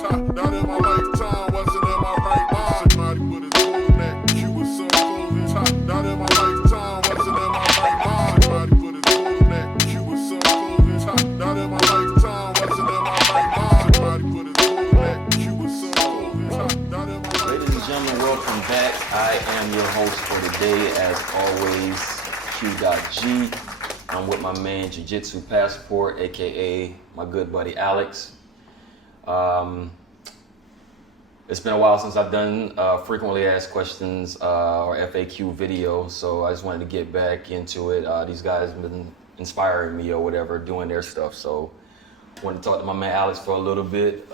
Not in my lifetime, wasn't in my right mind. Somebody put his gold neck, you was so close. Not in my lifetime, wasn't in my right mind. Somebody put his gold neck, you was so close. Not in my lifetime, wasn't in my right mind. Somebody put his gold neck, you was so close. Not in my lifetime. Ladies and gentlemen, welcome back. I am your host for today, as always, Q.G. I'm with my man JiuJitsu Passport, aka my good buddy Alex. It's been a while since I've done frequently asked questions or FAQ videos, so I just wanted to get back into it. These guys have been inspiring me or whatever, doing their stuff. So I wanted to talk to my man Alex for a little bit.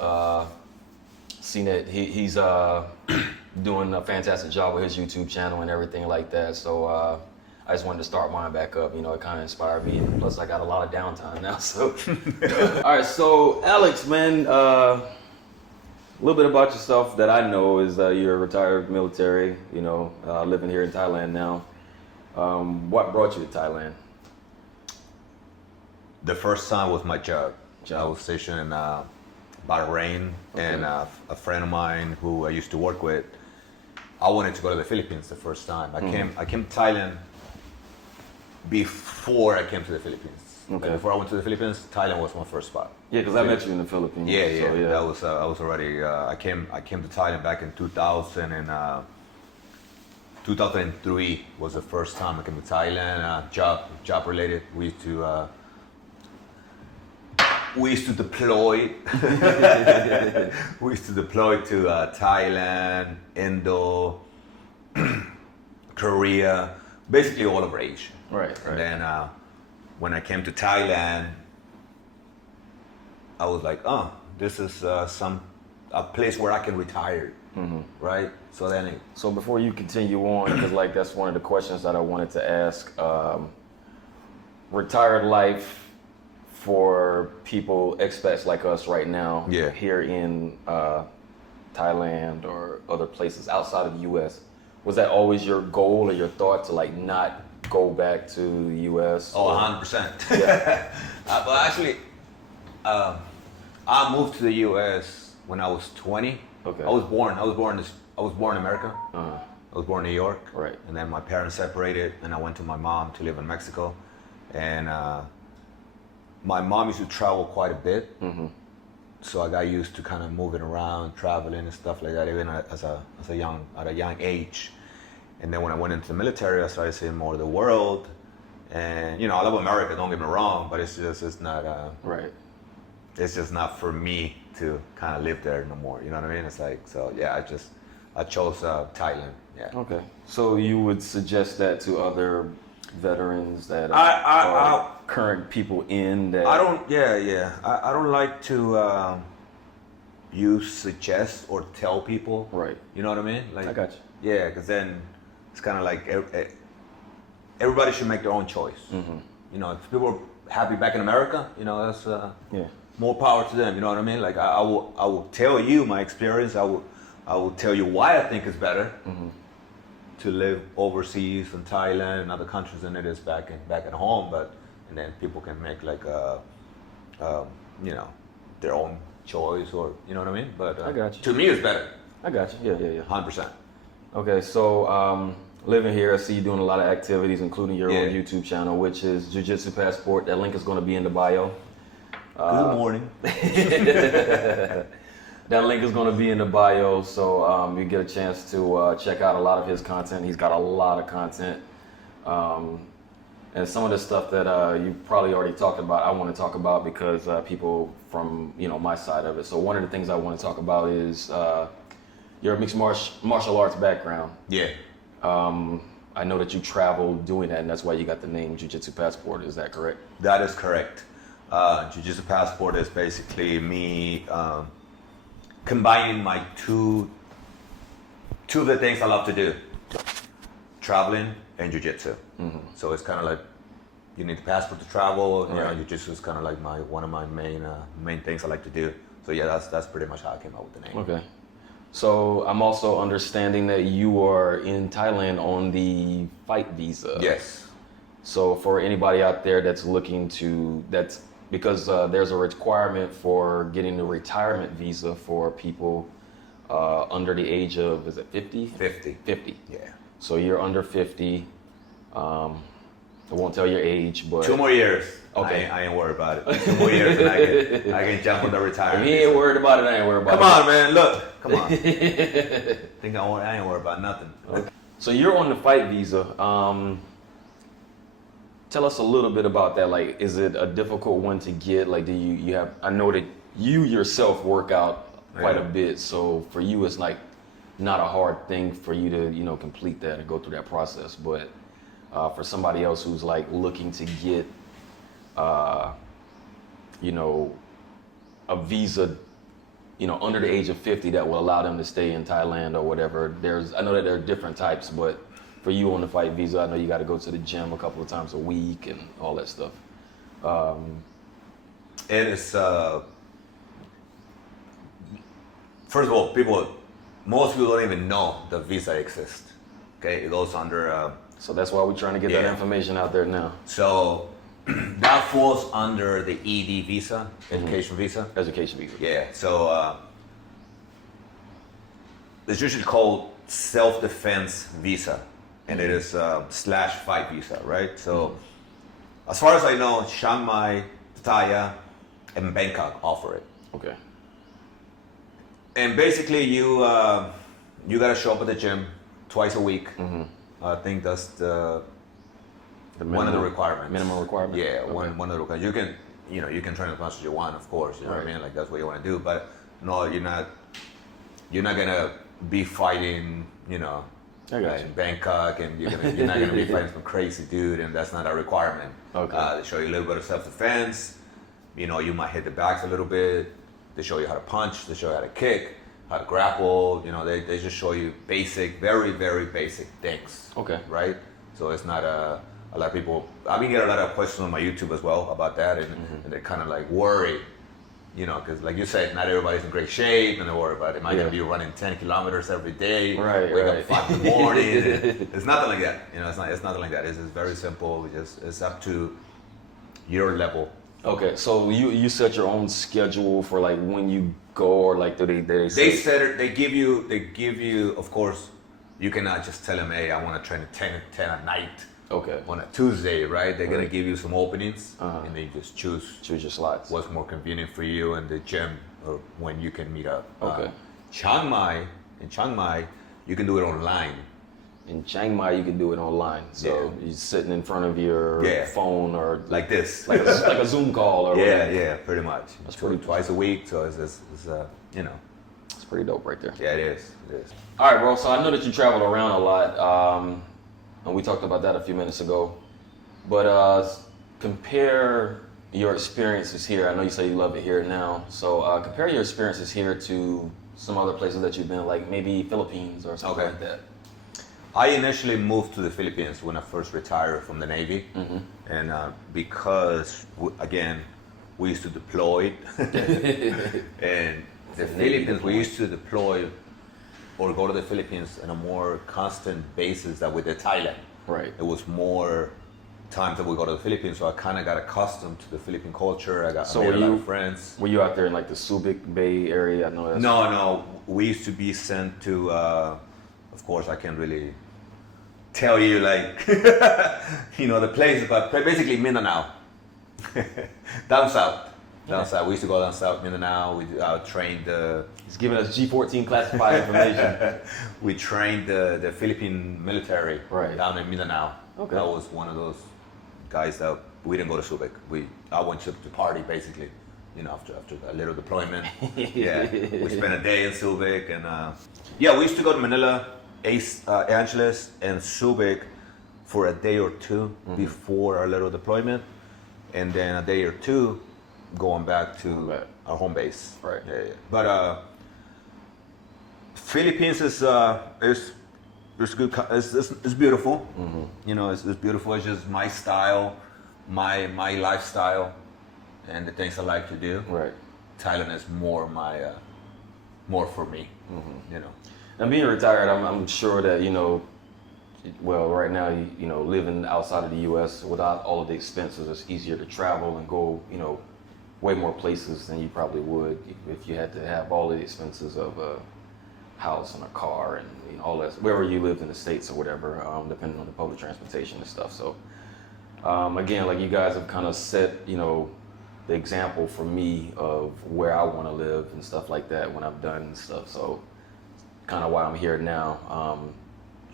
Seen that he's doing a fantastic job with his YouTube channel and everything like that. So I just wanted to start mine back up. You know, it kind of inspired me. Plus, I got a lot of downtime now. So, all right. So, Alex, man, a little bit about yourself that I know is you're a retired military. You know, living here in Thailand now. What brought you to Thailand? The first time was my job. I was stationed in Bahrain, and a friend of mine who I used to work with, I wanted to go to the Philippines the first time. I came to Thailand before I came to the Philippines. Okay. Like before I went to the Philippines, Thailand was my first spot. Yeah, because I met you in the Philippines. Yeah. So, yeah. That was I was already. I came to Thailand back in 2000 and 2003 was the first time I came to Thailand. Job related. We used to deploy. We used to deploy to Thailand, Indo, Korea, basically all over Asia. Right. And then when I came to Thailand, I was like, oh, this is a place where I can retire, right? So then So before you continue on, because like that's one of the questions that I wanted to ask. Retired life for people, expats like us right now, here in Thailand or other places outside of the U.S. Was that always your goal or your thought to like not go back to the U.S.? Oh, 100%. Yeah. But actually, I moved to the U.S. when I was 20. Okay. I was born in America. I was born in New York. Right. And then my parents separated, and I went to my mom to live in Mexico. And my mom used to travel quite a bit. So I got used to kind of moving around, traveling and stuff like that, even at a young age. And then when I went into the military, I started seeing more of the world. And you know, I love America, don't get me wrong, but it's not Right. It's just not for me to kind of live there no more. You know what I mean? It's like, so yeah, I chose Thailand. Yeah. Okay. So you would suggest that to other veterans that I current people in that? I don't like to suggest or tell people. Right. You know what I mean? Like, I got you. Yeah, because then it's kind of like everybody should make their own choice. You know, if people are happy back in America, you know, that's more power to them. You know what I mean? Like I will tell you my experience. I will tell you why I think it's better to live overseas in Thailand and other countries than it is back at home. And then people can make like you know, their own choice, or you know what I mean. But I got you. To me, it's better. I got you. Yeah. 100%. Okay, so living here, I see you doing a lot of activities, including your own YouTube channel, which is JiuJitsu Passport. That link is going to be in the bio. Good morning. That link is going to be in the bio, so you get a chance to check out a lot of his content. He's got a lot of content. And some of the stuff that you probably already talked about, I want to talk about because people from, you know, my side of it. So one of the things I want to talk about is your mixed martial arts background. Yeah. I know that you traveled doing that, and that's why you got the name JiuJitsu Passport. Is that correct? That is correct. JiuJitsu Passport is basically me combining my two of the things I love to do: traveling and jiu-jitsu. So it's kind of like you need a passport to travel. You know, jiu-jitsu is kind of like one of my main things I like to do. So yeah, that's pretty much how I came up with the name. Okay. So I'm also understanding that you are in Thailand on the fight visa. Yes. So for anybody out there that's looking to, that's because there's a requirement for getting the retirement visa for people under the age of, is it 50? 50. 50. Yeah. So you're under 50. I won't tell your age, but 2 more years. Okay. I ain't worried about it. 2 more years and I can jump on the retirement. if he ain't worried about it, I ain't worried about Come it. on, man. Look. Come on. I ain't worried about nothing. Okay. So you're on the fight visa. Tell us a little bit about that. Like, is it a difficult one to get? Like, do you have? I know that you yourself work out quite a bit, so for you, it's like not a hard thing for you to complete that and go through that process. But for somebody else who's like looking to get, a visa, under the age of 50 that will allow them to stay in Thailand or whatever. I know that there are different types, but for you on the fight visa, I know you got to go to the gym a couple of times a week and all that stuff. It is, first of all, most people don't even know the visa exists. Okay, it goes under. So that's why we're trying to get that information out there now. So that falls under the ED visa, education visa. Education visa. Yeah. So it's usually called self-defense visa, and it is /fight visa, right? So as far as I know, Chiang Mai, Pattaya, and Bangkok offer it. Okay. And basically, you gotta show up at the gym twice a week. I think that's one of the requirements. Minimum requirement. Yeah, okay. one of the requirements. You can train as much as you want, of course. You know what I mean? Like that's what you want to do. But no, you're not gonna be fighting. In Bangkok, and you're not gonna be fighting some crazy dude, and that's not a requirement. Okay. They show you a little bit of self-defense. You might hit the backs a little bit. They show you how to punch. They show you how to kick, how to grapple. They just show you basic, very, very basic things. Okay. Right? So it's not a lot of people. I've been getting a lot of questions on my YouTube as well about that, and they kind of like worry, because like you said, not everybody's in great shape, and they worry about am I going to be running 10 kilometers every day? Wake up 5 in the morning. It's nothing like that. It's nothing like that. It's just very simple. It's up to your level. Okay, so you set your own schedule for like when you go, or like do they say? They set it. They give you. Of course, you cannot just tell them, hey, I want to train at 10 at night. Okay. On a Tuesday, right? They're gonna give you some openings, and then you just choose your slots. What's more convenient for you and the gym, or when you can meet up. Okay. In Chiang Mai, you can do it online. In Chiang Mai, you can do it online. So you're sitting in front of your phone or like this, like a Zoom call or whatever. Yeah, pretty much. That's pretty twice a week, so it's It's pretty dope right there. Yeah, it is. All right, bro. So I know that you travel around a lot, and we talked about that a few minutes ago. But compare your experiences here. I know you say you love it here now. So compare your experiences here to some other places that you've been, like maybe Philippines or something like that. I initially moved to the Philippines when I first retired from the Navy, and because again, we used to deploy, and the Philippines, we used to deploy or go to the Philippines on a more constant basis than we did Thailand. Right. It was more times that we go to the Philippines, so I kind of got accustomed to the Philippine culture. I made a lot of friends. Were you out there in like the Subic Bay area? I know that's No. We used to be sent to, of course, I can't really tell you like, the places, but basically Mindanao, down south. Down south. We used to go down south, Mindanao. We trained He's giving us G14 classified information. We trained the Philippine military down in Mindanao. Okay. That was one of those guys that we didn't go to Subic. I went to party basically, after a little deployment. Yeah, we spent a day in Subic, and we used to go to Manila, Angeles, and Subic for a day or two before our little deployment, and then a day or two going back to our home base. Right. Yeah. But Philippines is good. It's beautiful. It's beautiful. It's just my style, my lifestyle, and the things I like to do. Right. Thailand is more for me. And being retired, I'm sure that right now living outside of the U.S. without all of the expenses, it's easier to travel and go way more places than you probably would if you had to have all the expenses of a house and a car and all that, wherever you lived in the States or whatever, depending on the public transportation and stuff. So again, like you guys have kind of set, the example for me of where I want to live and stuff like that when I'm done and stuff. So kind of why I'm here now,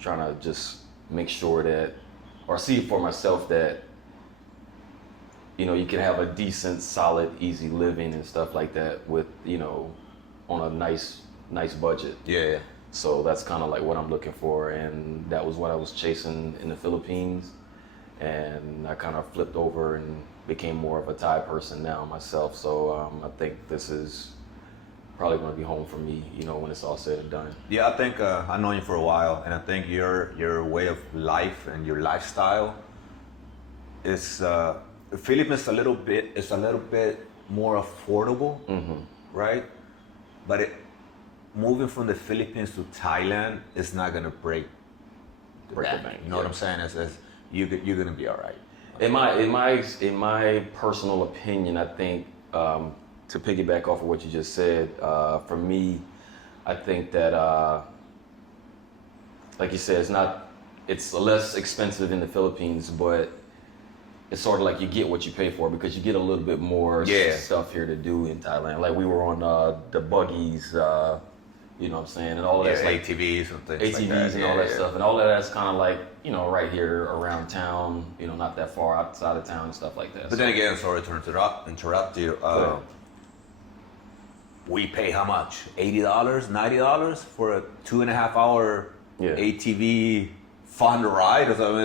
trying to just make sure that, or see for myself that, you can have a decent, solid, easy living and stuff like that with, on a nice budget. Yeah. So that's kind of like what I'm looking for, and that was what I was chasing in the Philippines. And I kind of flipped over and became more of a Thai person now myself. So I think this is probably going to be home for me, when it's all said and done. Yeah, I think I've known you for a while, and I think your way of life and your lifestyle is Philippines a little bit more affordable, right? But moving from the Philippines to Thailand is not gonna break the bank. You know what I'm saying? It's you're gonna be all right. In my personal opinion, I think to piggyback off of what you just said, for me, I think that like you said, it's less expensive in the Philippines, but it's sort of like you get what you pay for because you get a little bit more stuff here to do in Thailand. Like we were on the buggies, you know what I'm saying, and all of that's like ATVs and things like that. ATVs and all that stuff, and all of that's kind of like right here around town, not that far outside of town and stuff like that. But then again, sorry to interrupt you. We pay how much? $80, $90 for a 2.5 hour ATV fun ride or something.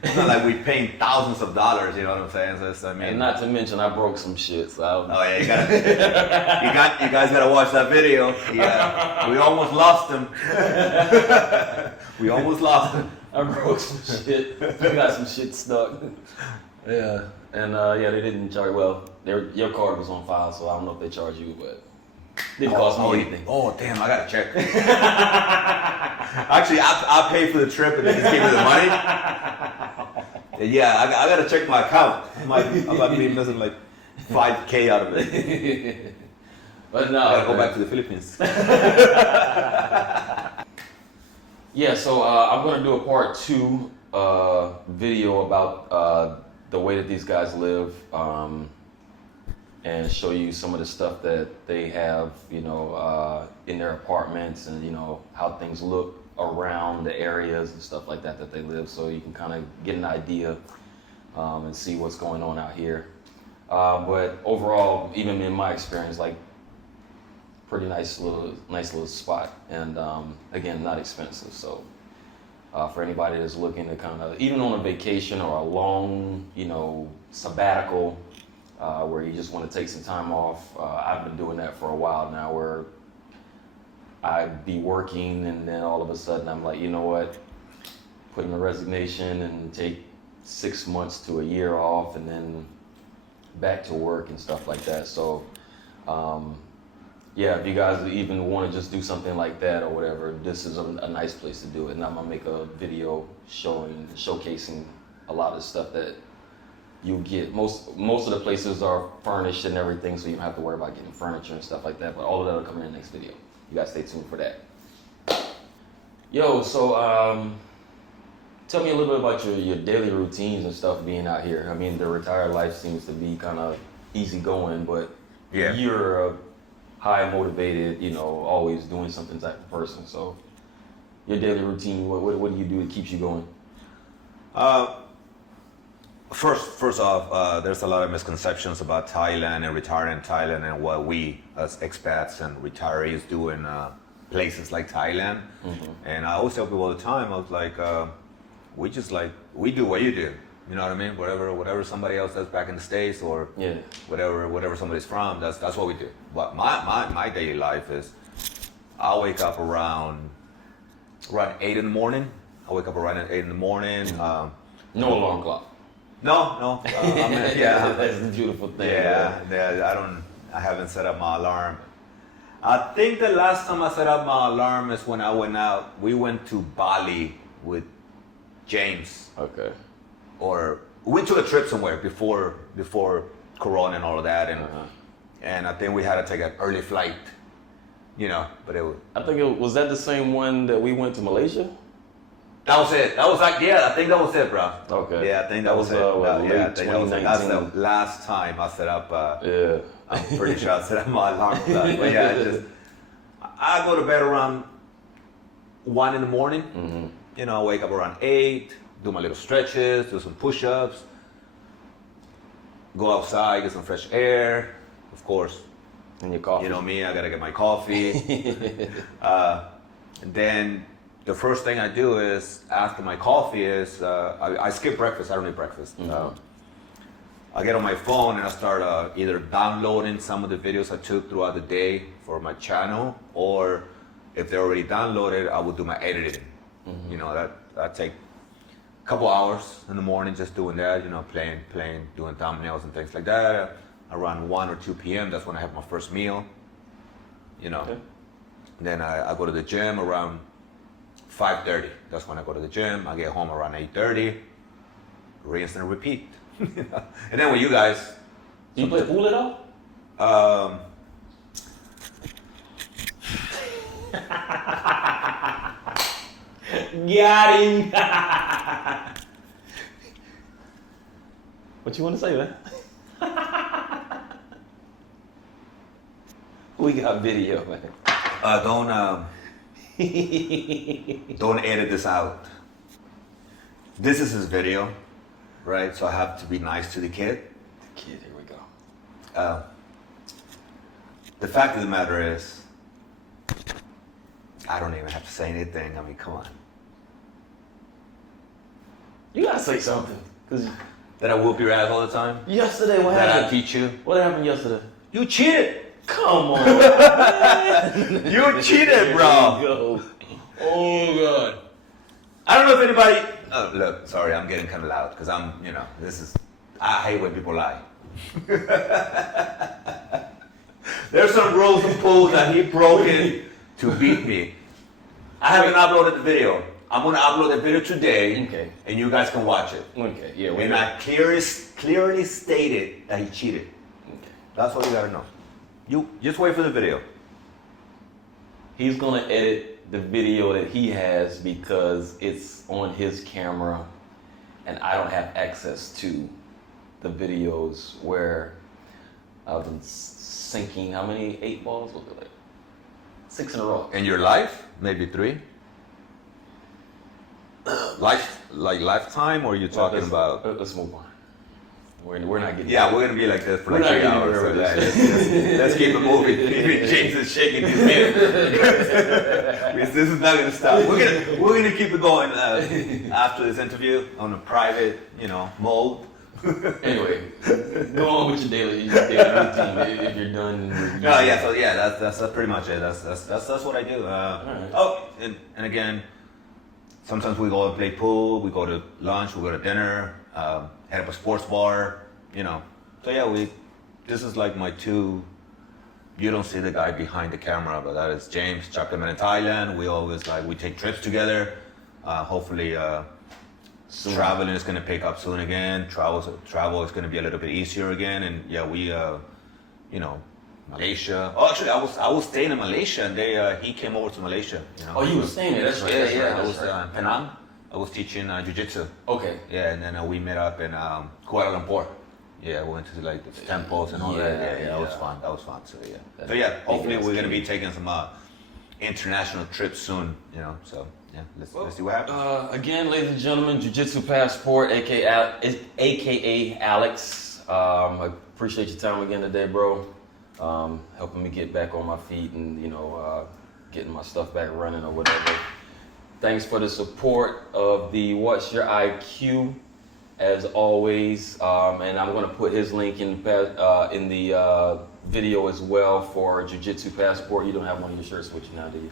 It's not like we're paying thousands of dollars. You know what I'm saying? So and not to mention, I broke some shit. So you guys gotta watch that video. Yeah, we almost lost him. I broke some shit. I got some shit stuck. Yeah, and they didn't charge. Well, your card was on file, so I don't know if they charge you, but it didn't cost me anything. Oh damn! I gotta check. Actually, I paid for the trip and they just gave me the money. Yeah, I gotta check my account. I might be missing like $5,000 out of it. But no, I gotta go back to the Philippines. Yeah, so I'm gonna do a part 2 video about the way that these guys live, and show you some of the stuff that they have, in their apartments, and how things look around the areas and stuff like that they live, so you can kind of get an idea and see what's going on out here. But overall, even in my experience, like pretty nice little spot, and again, not expensive. So for anybody that's looking to kind of, even on a vacation or a long, sabbatical, where you just want to take some time off, I've been doing that for a while now, where I'd be working and then all of a sudden I'm like, you know what, put in a resignation and take 6 months to a year off and then back to work and stuff like that. So if you guys even want to just do something like that or whatever, this is a nice place to do it. And I'm gonna make a video showcasing a lot of stuff that you get. Most of the places are furnished and everything, so you don't have to worry about getting furniture and stuff like that, but all of that will come in the next video. You guys stay tuned for that. Yo, so tell me a little bit about your daily routines and stuff being out here. I mean, the retired life seems to be kind of easy going, but you're a high motivated, always doing something type of person. So your daily routine, what do you do that keeps you going? First off, there's a lot of misconceptions about Thailand and retiring in Thailand and what we as expats and retirees do in places like Thailand. And I always tell people all the time, I was like, we do what you do. You know what I mean? Whatever somebody else does back in the States or whatever somebody's from, that's what we do. But my daily life is, I wake up around 8 in the morning. No alarm clock. No. That's the beautiful thing. I haven't set up my alarm. I think the last time I set up my alarm is when I went out. We went to Bali with James. Okay. Or we went to a trip somewhere before Corona and all of that, and I think we had to take an early flight, you know. But it was. I think was that the same one that we went to Malaysia? That was it. That was like, yeah, I think that was it, bro. Okay. Yeah, I think that was it. Yeah, I think that was it. That's the last time I set up. Yeah. I'm pretty sure I set up my alarm clock. But yeah, I go to bed around 1 in the morning. Mm-hmm. You know, I wake up around 8, do my little stretches, do some push-ups, go outside, get some fresh air, of course. And your coffee. You know me, I gotta get my coffee. And then the first thing I do is, after my coffee is, I skip breakfast, I don't eat breakfast. Mm-hmm. I get on my phone and I start either downloading some of the videos I took throughout the day for my channel, or if they're already downloaded, I would do my editing. Mm-hmm. You know, that take a couple hours in the morning just doing that, you know, playing, doing thumbnails and things like that. Around 1 or 2 p.m., that's when I have my first meal, you know. Okay. Then I go to the gym around 5:30. That's when I go to the gym. I get home around 8:30, rinse and repeat. And then with you guys. Do you play pool at all? Got him. What you want to say, man? We got video, man. Don't edit this out. This is his video, right? So I have to be nice to the kid. Kid, here we go. The fact of the matter is, I don't even have to say anything. I mean, come on. You gotta say something, cause That I whoop your ass all the time? yesterday what That I happened? teach you? What happened yesterday? You cheated! Come on, man. You cheated, bro! Go. Oh God. I don't know if anybody. Look, sorry, I'm getting kind of loud because I hate when people lie. There's some rules and pools that he broke in to beat me. I haven't uploaded the video. I'm gonna upload the video today, Okay. and you guys can watch it. Okay, yeah. And I clearly stated that he cheated. Okay. That's all you gotta know. You just wait for the video. He's gonna edit the video that he has because it's on his camera, and I don't have access to the videos where I've been sinking. How many 8 balls? Was it like 6 in a row? In your life, maybe 3. Lifetime, or are you talking about? Let's move on. We're not getting. Yeah, we're gonna be like this for We're like not 3 getting hours. So anywhere with let's keep it moving. Even James is shaking his head. This is not gonna stop. We're gonna keep it going after this interview on a private, mode. Anyway, go on with your daily routine if you're done. Oh yeah, so yeah, that's pretty much it. That's what I do. Right. Oh, and again, sometimes we go and play pool. We go to lunch. We go to dinner. Head up a sports bar. So yeah, this is like my 2. You don't see the guy behind the camera, but that is James, Chapman in Thailand. We always we take trips together. Hopefully, traveling is going to pick up soon again. Travel is going to be a little bit easier again. And yeah, we, Malaysia. Oh, actually, I was staying in Malaysia, and he came over to Malaysia. Oh, you were staying there. That's right. Yeah. I was in Penang. I was teaching jiu-jitsu. Okay. Yeah, and then we met up in Kuala Lumpur. Yeah, we went to the temples and all that. Yeah, that was fun. So yeah. So yeah, hopefully we're gonna be taking some international trips soon. So yeah, let's see what happens. Again, ladies and gentlemen, JiuJitsu Passport, aka Alex. I appreciate your time again today, bro. Helping me get back on my feet and getting my stuff back running or whatever. Thanks for the support of the What's Your IQ, as always. And I'm going to put his link in the video as well for JiuJitsu Passport. You don't have one of your shirts with you now, do you?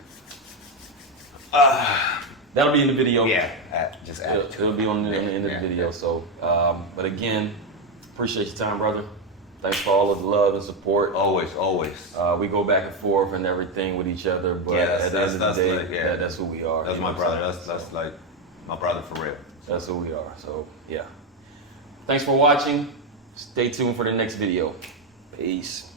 That'll be in the video. Yeah, just add it to It'll be on the end of the Yeah. video. So, but again, appreciate your time, brother. Thanks for all of the love and support. Always. We go back and forth and everything with each other, but Yeah, at the end of the day, like, that's who we are. That's you my know what I'm brother. saying? That's like my brother for real. That's who we are. So yeah. Thanks for watching. Stay tuned for the next video. Peace.